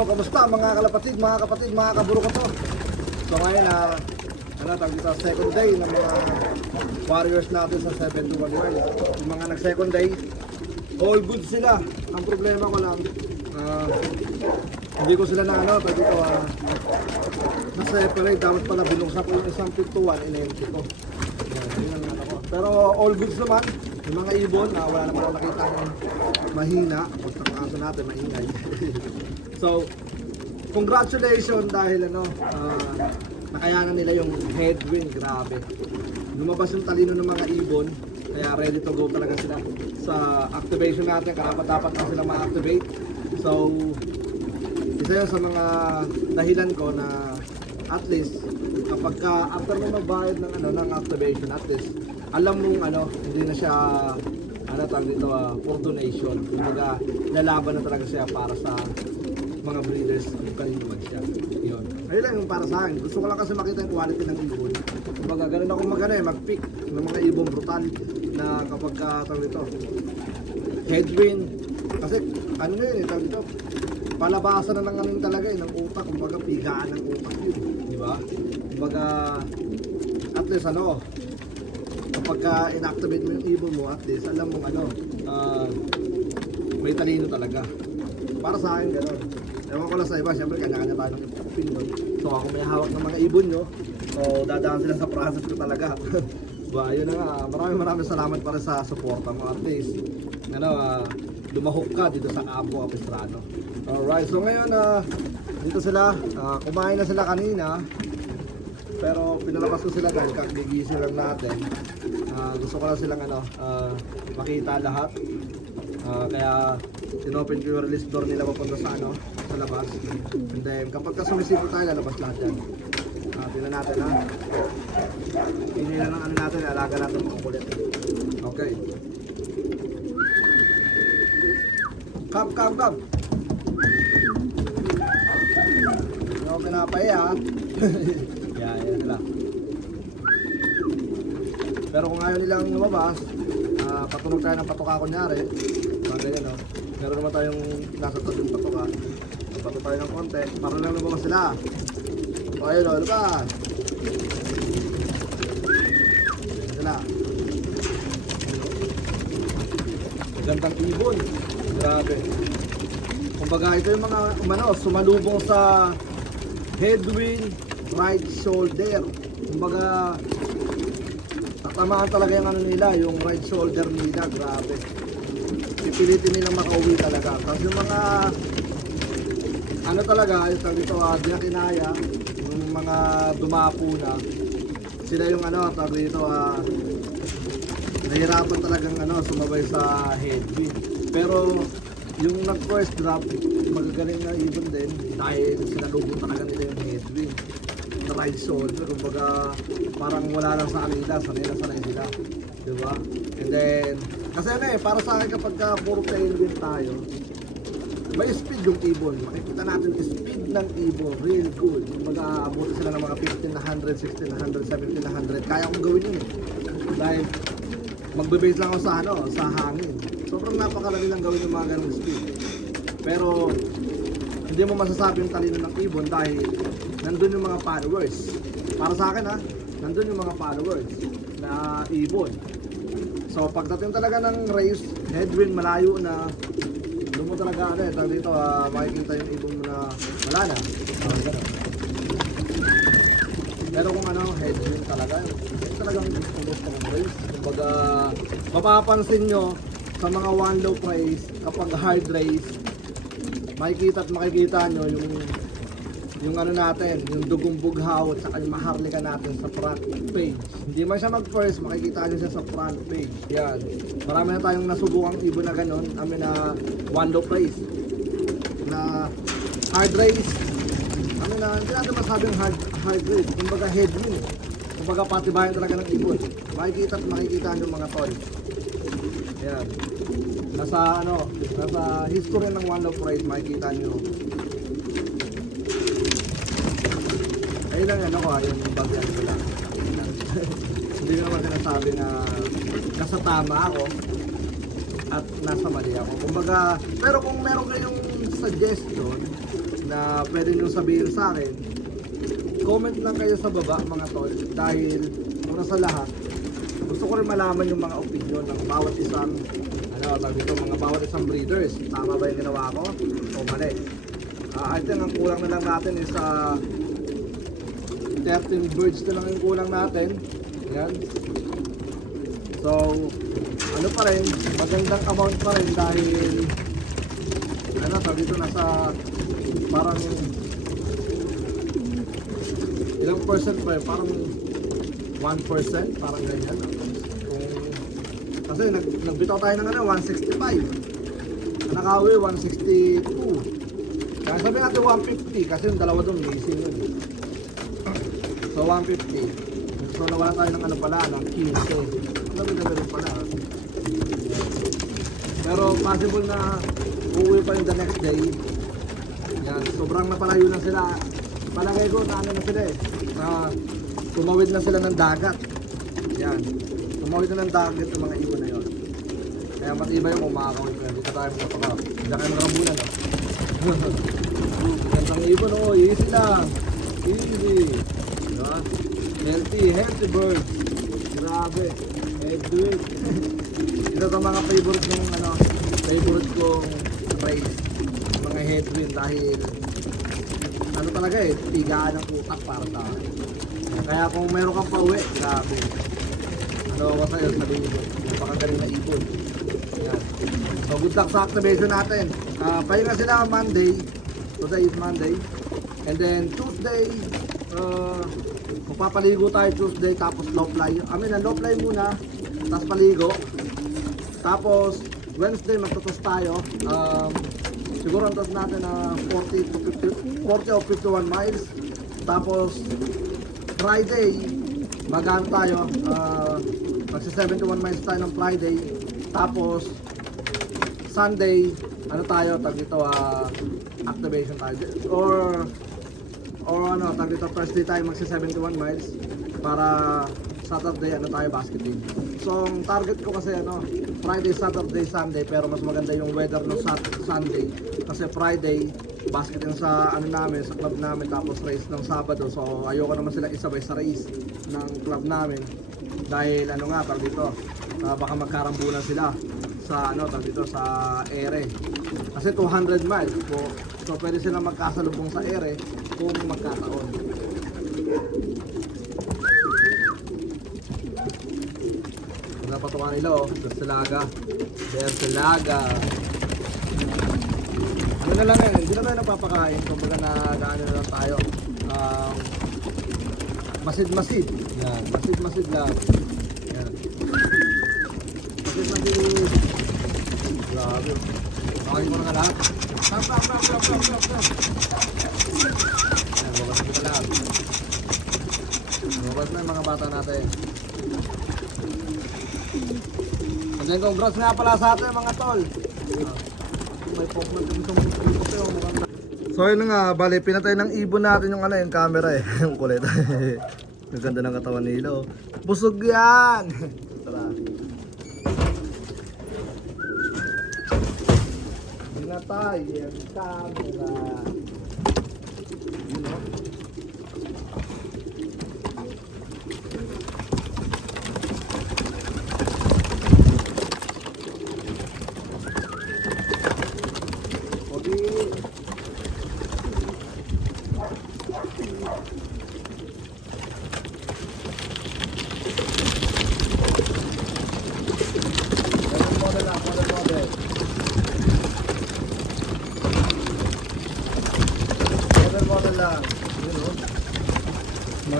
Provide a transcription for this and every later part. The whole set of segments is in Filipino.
kamusta mga kalapatid, mga kapatid, mga to. So ngayon na, ano, tawag dito, second day ng mga warriors natin sa 7 to 1 world. Yung mga nag-second day, all good sila. Ang problema ko lang, ah, hindi ko sila na ano, tawag dito, ah, na-separate. Dapat pala binuksan ko yung isang pintuan, in-empty ano ko. Pero all goods naman, yung mga ibon, ah, wala naman ako nakita ng mahina. Basta ang aso natin, maingay. so, congratulations dahil ano, ah, nakayanan nila yung headwind, grabe. Lumabas yung talino ng mga ibon, kaya ready to go talaga sila sa activation natin, karapat dapat na sila ma-activate. So, isa yun sa mga dahilan ko na at least kapag ka after mo magbayad ng ano ng activation at least alam mong ano hindi na siya ano tawag dito ah, for donation kumbaga lalaban na talaga siya para sa mga breeders man siya. Yun. Ayun lang yung para sa akin. Gusto ko lang kasi makita yung quality ng ibon. Kumbaga ganun ako magano eh mag-pick ng mga ibon brutal na kapag ka tawag dito headwind. Kasi ano yun eh tawag dito palabasan na ng ano talaga eh, ng utak, kumbaga pigaan ng utak yun, di ba? Kumbaga, at least ano, kapag ka inactivate mo yung ibon mo, at least alam mo ano, ah, may talino talaga. Para sa akin, gano'n. Ewan ko lang sa iba, syempre kanya-kanya tayo ng opinion. So ako may hawak ng mga ibon nyo, so dadaan sila sa process ko talaga. ba, yun na nga, maraming maraming salamat para sa suporta at least. Ano, ah, lumahok ka dito sa Apo Apistrano. Alright, so ngayon na dito sila, ah, kumain na sila kanina. Pero pinalabas ko sila dahil kagigising lang natin. Ah, gusto ko lang silang ano, ah, makita lahat. Ah, kaya inopen ko yung release door nila papunta sa ano, sa labas. And then kapag ka sumisipot tayo, lalabas lahat yan. Ah, tingnan natin ha. Pinili lang ang ano natin, alaga natin mga kulit. Okay. Come, come, come. Hindi ako pinapay ha. yan, yan sila. Pero kung ayaw nilang lumabas, ah, patunog tayo ng patuka kunyari. Mga ganyan no. Meron naman tayong nasa tabi yung patuka. Pato tayo ng konti para lang lumabas sila. O ayun o, lumabas. Sila. Gandang ibon. Grabe. Kumbaga ito yung mga umano, sumalubong sa headwind, right shoulder. Kumbaga tatamaan talaga yung ano nila, yung right shoulder nila, grabe. Pipilitin nilang makauwi talaga. Tapos yung mga ano talaga, yung tawag dito, uh, kinaya, yung mga dumapo na, sila yung ano, tawag dito, ah, nahirapan talagang ano, sumabay sa headwind. Pero yung nag-first drop, magagaling na ibon din dahil sinalubong talaga nila yung headwind. Right shoulder, kumbaga parang wala lang sa kanila, sanay na sanay sila. Diba? And then, kasi ano eh, para sa akin kapag ka puro tailwind tayo, may speed yung ibon. Makikita natin yung speed ng ibon. Real good. Kumbaga, abuti sila ng mga 15 na 100, 16 na 100, 17 na 100. Kaya kong gawin yun eh. Dahil magbe-base lang ako sa ano, sa hangin. Sobrang napakarali lang gawin yung mga ganong speed. Pero hindi mo masasabi yung talino ng ibon dahil nandun yung mga followers. Para sa akin ha, nandun yung mga followers na ibon. So pagdating talaga ng race, headwind malayo na doon mo talaga ano eh, tawag dito ah, makikita yung ibon mo na wala na. Ah. Pero kung ano, headwind talaga, yun talagang gusto ng race. Kumbaga, mapapansin nyo sa mga one low race, kapag hard race, makikita at makikita nyo yung yung ano natin, yung dugong bughaw at saka yung maharlika natin sa front page. Hindi man siya mag-first, makikita nyo siya sa front page. Yan. Marami na tayong nasubukang ibon na ganun. Amin na one low race. Na hard race. Amin na, hindi natin masabing hard, hard race. Kumbaga headwind. Kumbaga patibayan talaga ng ibon. Makikita at makikita nyo mga tol. Yan. Nasa ano, nasa history ng one low race, makikita nyo. Ayun lang ano ko, ayun yung bagyan ko lang. Hindi ko naman sinasabi na nasa tama ako at nasa mali ako. Kumbaga, pero kung meron kayong suggestion na pwede nyo sabihin sa akin, comment lang kayo sa baba mga tol dahil una sa lahat gusto ko rin malaman yung mga opinion ng bawat isang ano tawag dito mga bawat isang breeders tama ba yung ginawa ko o mali Ah, I think ang kulang na lang natin is ah, 13 birds na lang yung kulang natin yan so ano pa rin magandang amount pa rin dahil ano sabi dito nasa parang ilang percent pa yun? Parang 1%, parang ganyan. Kung, kasi nag, nagbitaw tayo ng ano, 165. Ang nakawi, 162. Kaya sabi natin 150 kasi yung dalawa doon missing yun. So 150. So nawala tayo ng ano pala, ng 15. Ang dami na rin pala. Pero possible na uuwi pa yung the next day. Yan, sobrang napalayo na sila. Palagay ko na ano na sila eh. Na tumawid na sila ng dagat. Yan. Tumawid na ng dagat yung mga ibon na yun. Kaya matibay yung kumakawin ko. Dito tayo mga paka. Hindi tayo magarambulan. No? Gandang ibon oh. Easy lang. Easy. Healthy. Healthy bird. Grabe. Edwin. Ito sa mga favorite kong ano, favorite kong race. Mga headwind dahil ano talaga eh, tigaan ng utak para sa. Kaya kung meron kang pauwi, grabe. Ano ako sa'yo, sabihin mo, napakagaling na ipon. So good luck sa activation natin. Uh, pahinga sila Monday. Today is Monday. And then Tuesday, uh, magpapaligo tayo Tuesday tapos low fly. I mean, low fly muna, tapos paligo. Tapos Wednesday magtutos tayo. Um, siguro ang tos natin na 40 to 50, 40 o 51 miles. Tapos Friday magaan tayo. Uh, magsi 71 miles tayo ng Friday. Tapos Sunday ano tayo tag dito ah, activation tayo or or ano tag dito Thursday tayo magsi 71 miles para Saturday ano tayo basket game. So ang target ko kasi ano Friday, Saturday, Sunday pero mas maganda yung weather no Sat Sunday. Kasi Friday basket yung sa ano namin sa club namin tapos race ng Sabado. So ayoko naman sila isabay sa race ng club namin dahil ano nga tag dito ah, baka magkarambulan sila sa ano tag dito sa ere. Kasi 200 miles po so pwede sila magkasalubong sa ere kung magkataon Napatuwa nila oh, sa Silaga. There's Silaga. Ano na lang yan, hindi na tayo napapakain. Kumbaga na gaano na lang tayo. Um, masid-masid. Yan, masid-masid lang. Yan. Masid-masid. Grabe. Makain mo na nga lahat. Stop, stop, stop, stop, stop, stop, bukas mo na lahat. Bukas na yung mga bata natin. Then congrats nga pala sa atin mga tol. May poke na kami sa mga mukhang na- So yun nga, bali pinatay ng ibon natin yung ano yung camera eh. yung kulit. Ang ganda ng katawan nila oh. Busog yan! Tara. Pinatay yung camera. you know.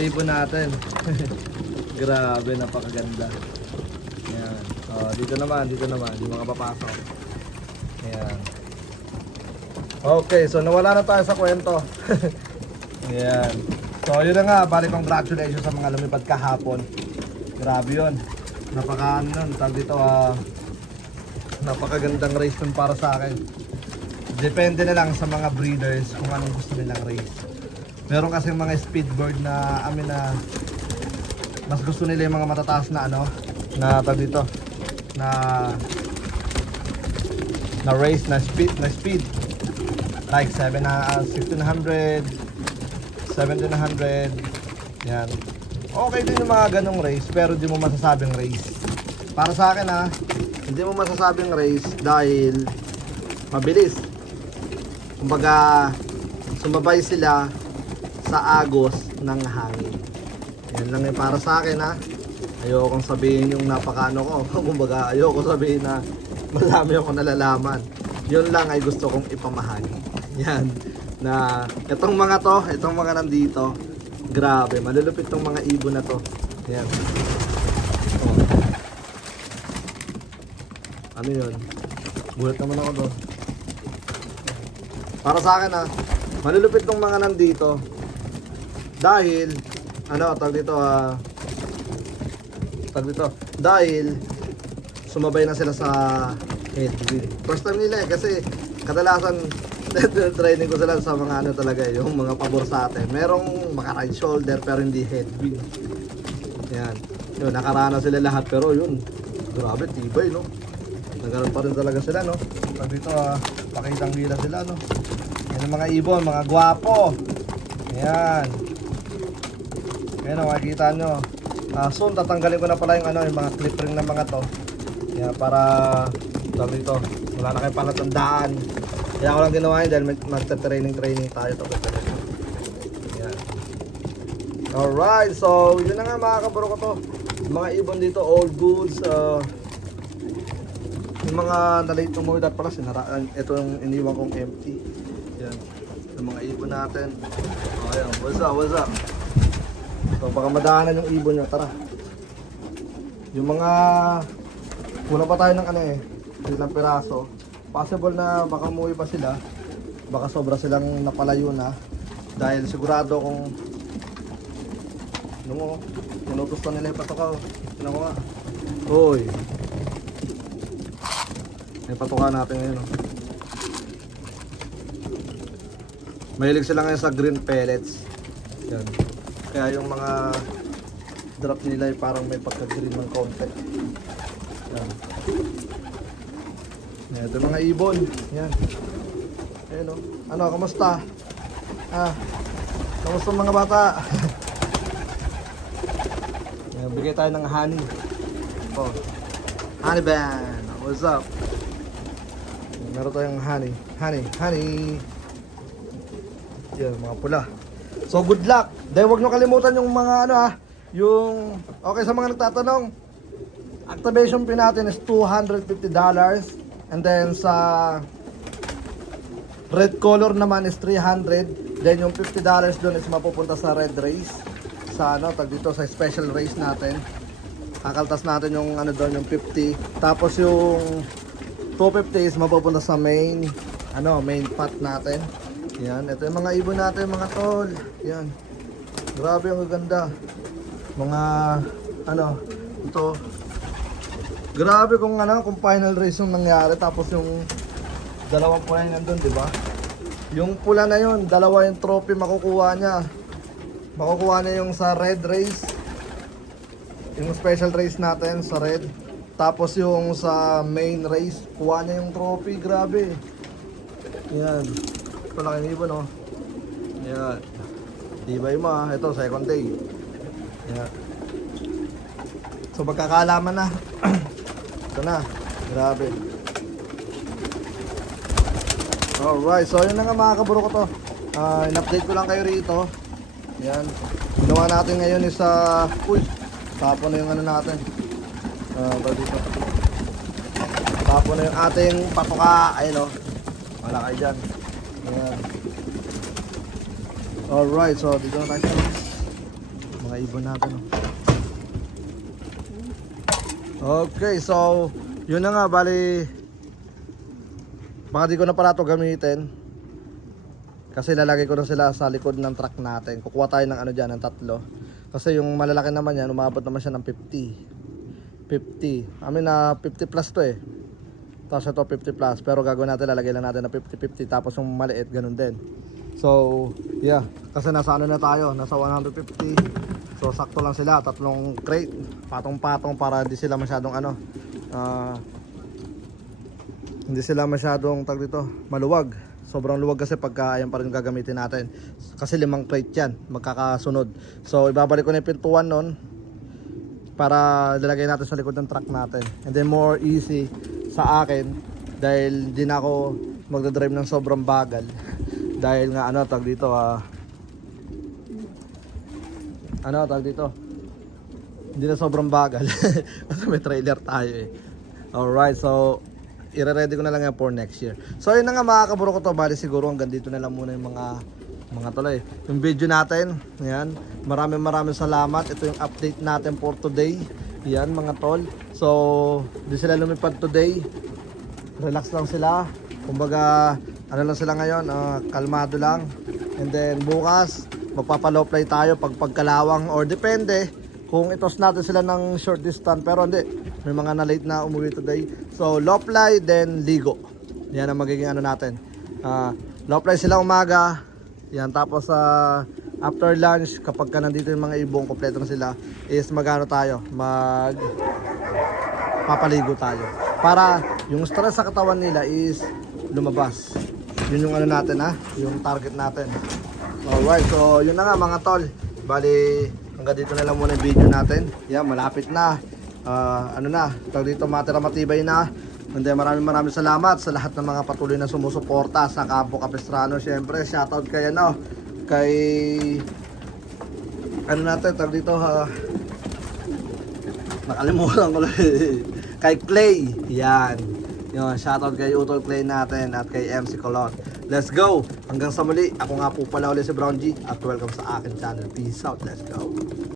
Ibon natin. Grabe, napakaganda. Yan. Oh, dito naman, dito naman, yung mga papasok. Ayan. Okay, so nawala na tayo sa kwento. Ayan. So yun na nga, bali congratulations sa mga lumipad kahapon. Grabe yun. Napaka ano nun, tawag dito ah, napakagandang race nun para sa akin. Depende na lang sa mga breeders kung anong gusto nilang race. Meron kasi mga speedbird na amin na mas gusto nila yung mga matataas na ano, na tawag dito, na na race na speed na speed like 7 na 1600, 1700. Yan. Okay din yung mga ganong race pero di mo masasabing race. Para sa akin ha, hindi mo masasabing race dahil mabilis. Kumbaga, sumabay sila sa agos ng hangin. Yan lang yung para sa akin ha. Ayokong sabihin yung napakano ko. Kumbaga, ayoko sabihin na marami ako nalalaman. Yun lang ay gusto kong ipamahagi. Yan. Na itong mga to, itong mga nandito, grabe, malulupit tong mga ibon na to. Yan. Oh. Ano yun? Gulat naman ako doon. Para sa akin ah, malulupit tong mga nandito. Dahil, ano, tawag dito ah, tawag dito, dahil sumabay na sila sa headwind. First time nila eh, kasi kadalasan training ko sila sa mga ano talaga eh, yung mga pabor sa atin. Merong maka-right shoulder pero hindi headwind. Yan. Yun, nakarana sila lahat pero yun, grabe, tibay no. Nagkaroon pa rin talaga sila no. Pag dito ah, pakitang gila sila no. Yan ang mga ibon, mga gwapo. Yan. Yan o, makikita nyo. Ah, soon, tatanggalin ko na pala yung, ano, yung mga clip ring ng mga to. Yan, para, sabi dito, wala na kayong palatandaan. Kaya ako lang ginawa yun dahil mag- magta-training-training tayo. To, yan. Alright, so yun na nga mga kaburo ko to. Mga ibon dito, all goods. Uh, yung mga nalate umuwi dapat pala sinaraan. Ito yung iniwan kong empty. Yan. Yung mga ibon natin. Oh, yan. What's up, what's up? So baka madaanan yung ibon nyo, tara. Yung mga kulang pa tayo ng ano eh, ilang piraso. Possible na baka umuwi pa sila. Baka sobra silang napalayo na. Dahil sigurado kung ano mo, tinutos pa nila yung patoka. Ano ko nga. Hoy. May patoka natin ngayon. Oh. Mahilig sila ngayon sa green pellets. Yan. Kaya yung mga drop nila ay parang may pagka-green ng konti. Yan. Ito mga ibon. Yan. Ayan o. Ano, kamusta? Ah, kamusta mga bata? Yan, bigay tayo ng honey. Oh. Honey band. What's up? Meron tayong honey. Honey, honey. Yan, mga pula. So good luck. Dahil huwag nyo kalimutan yung mga ano ah, yung okay sa mga nagtatanong. Activation fee natin is $250 and then sa red color naman is 300. Then yung $50 doon is mapupunta sa red race. Sa ano, tag dito sa special race natin. Kakaltas natin yung ano doon yung 50. Tapos yung 250 is mapupunta sa main ano, main pot natin. Yan, ito yung mga ibon natin mga tol. Yan. Grabe ang ganda. Mga ano, ito. Grabe kung ano, kung final race yung nangyari tapos yung dalawang pula yung nandun, di ba? Yung pula na yun, dalawa yung trophy makukuha niya. Makukuha niya yung sa red race. Yung special race natin sa red. Tapos yung sa main race, kuha niya yung trophy. Grabe. Yan. Lang yung ibon, oh. Yan. Ba yung mga? Ito, second day. Yan. So, magkakaalaman na. Ito na. Grabe. Alright, so yun na nga mga kaburo ko to. Ah, in-update ko lang kayo rito. Yan. Ginawa natin ngayon is sa... uy, tapon na yung ano natin. Ah, uh, dito. Tapon na yung ating patoka. Ayun o. Wala kayo dyan. Ayan. Alright, so dito na tayo. Mga ibon natin. oh. Okay, so yun na nga, bali baka di ko na pala ito gamitin. Kasi lalagay ko na sila sa likod ng truck natin. Kukuha tayo ng ano dyan, ng tatlo. Kasi yung malalaki naman yan, umabot naman siya ng 50 50, I mean na 50 plus to eh. Tapos ito 50 plus. Pero gagawin natin, lalagay lang natin na 50-50 tapos yung maliit, ganun din so, yeah kasi nasa ano na tayo, nasa 150 so sakto lang sila, tatlong crate patong-patong para hindi sila masyadong ano ah hindi sila masyadong tag dito maluwag Sobrang luwag kasi pagka ayan pa rin gagamitin natin. Kasi limang crate yan, magkakasunod. So ibabalik ko na yung pintuan nun para lalagay natin sa likod ng truck natin. And then more easy sa akin dahil di na ako magdadrive ng sobrang bagal. dahil nga ano tag dito ah. Ano tag dito? Hindi na sobrang bagal. Kasi may trailer tayo eh. Alright so ire-ready ko na lang yan for next year. So yun na nga mga kaburo ko to. Bali siguro hanggang dito na lang muna yung mga mga tuloy. Yung video natin yan. Maraming maraming salamat. Ito yung update natin for today. Yan mga tol. So di sila lumipad today. Relax lang sila. Kumbaga ano lang sila ngayon ah, kalmado lang. And then bukas magpapa-low fly tayo pag pagkalawang or depende kung itos natin sila ng short distance. Pero hindi may mga na late na umuwi today. So low fly then ligo. Yan ang magiging ano natin. Low fly sila umaga. Yan tapos sa after lunch kapag ka nandito yung mga ibong kompleto na sila is magano tayo mag papaligo tayo. Para yung stress sa katawan nila is lumabas yun yung ano natin ha yung target natin. Alright so yun na nga mga tol. Bali hanggang dito na lang muna yung video natin. Yan malapit na. Ah, ano na tawag dito matira matibay na. Then maraming maraming salamat sa lahat ng mga patuloy na sumusuporta sa Campo Capistrano. Syempre shoutout kay ano kay ano natin tawag dito ha nakalimutan ko lang kay Clay. Yan yun shoutout kay Utol Clay natin at kay MC Colon. Let's go! Hanggang sa muli ako nga po pala ulit si Brown G at welcome sa akin channel. Peace out. Let's go